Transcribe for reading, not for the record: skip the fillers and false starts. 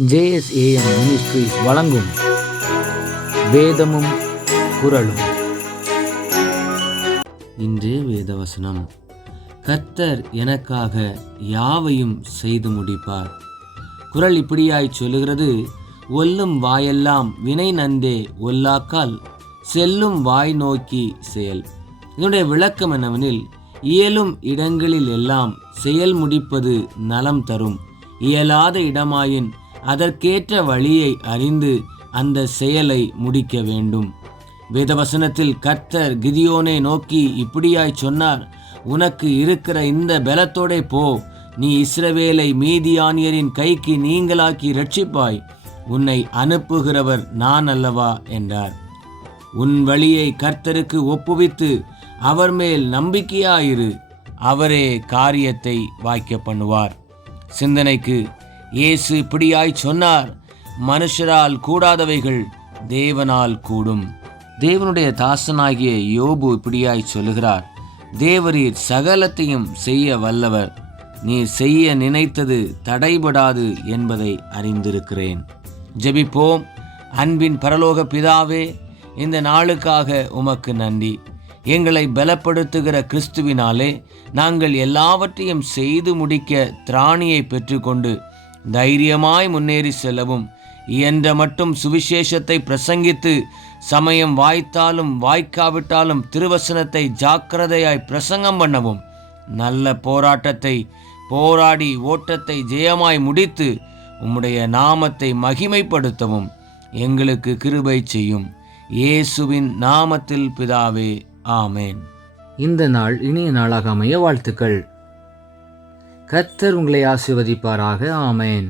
JSAM ministries வழங்கும் வேதமும் குறளும். இன்றைய வேதவசனம், கர்த்தர் எனக்காக யாவையும் செய்து முடிப்பார். குறள் இப்படியாய் சொல்லுகிறது, ஒல்லும் வாயெல்லாம் வினை நன்றே ஒல்லாக்கால் செல்லும் வாய் நோக்கி செயல். இதனுடைய விளக்கம் என்னவெனில், இயலும் இடங்களில் எல்லாம் செயல் முடிப்பது நலம் தரும். இயலாத இடமாயின் அதற்கேற்ற வழியை அறிந்து அந்த செயலை முடிக்க வேண்டும். வேதவசனத்தில் கர்த்தர் கிதியோனை நோக்கி இப்படியாய் சொன்னார், உனக்கு இருக்கிற இந்த பலத்தோடே போ, நீ இஸ்ரவேலை மீதியானியரின் கைக்கு நீங்களாக்கி ரட்சிப்பாய், உன்னை அனுப்புகிறவர் நான் அல்லவா என்றார். உன் வழியை கர்த்தருக்கு ஒப்புவித்து அவர் மேல் நம்பிக்கையாயிரு, அவரே காரியத்தை வாய்க்க பண்ணுவார். சிந்தனைக்கு, இயேசு இப்படியாய் சொன்னார், மனுஷரால் கூடாதவைகள் தேவனால் கூடும். தேவனுடைய தாசனாகிய யோபு இப்படியாய் சொல்லுகிறார், தேவரீர் சகலத்தையும் செய்ய வல்லவர், நீர் செய்ய நினைத்தது தடைபடாது என்பதை அறிந்திருக்கிறேன். ஜெபிப்போம். அன்பின் பரலோக பிதாவே, இந்த நாளுக்காக உமக்கு நன்றி. எங்களை பலப்படுத்துகிற கிறிஸ்துவினாலே நாங்கள் எல்லாவற்றையும் செய்து முடிக்க திராணியை பெற்றுக்கொண்டு தைரியமாய் முன்னேறி செல்லவும், இயன்ற மட்டும் சுவிசேஷத்தை பிரசங்கித்து சமயம் வாய்த்தாலும் வாய்க்காவிட்டாலும் திருவசனத்தை ஜாக்கிரதையாய் பிரசங்கம் பண்ணவும், நல்ல போராட்டத்தை போராடி ஓட்டத்தை ஜெயமாய் முடித்து உம்முடைய நாமத்தை மகிமைப்படுத்தவும் எங்களுக்கு கிருபை செய்யும். இயேசுவின் நாமத்தில் பிதாவே, ஆமேன். இந்த நாள் இனிய நாளாக அமைய வாழ்த்துக்கள். கர்த்தர் உங்களை ஆசீர்வதிப்பாராக. ஆமேன்.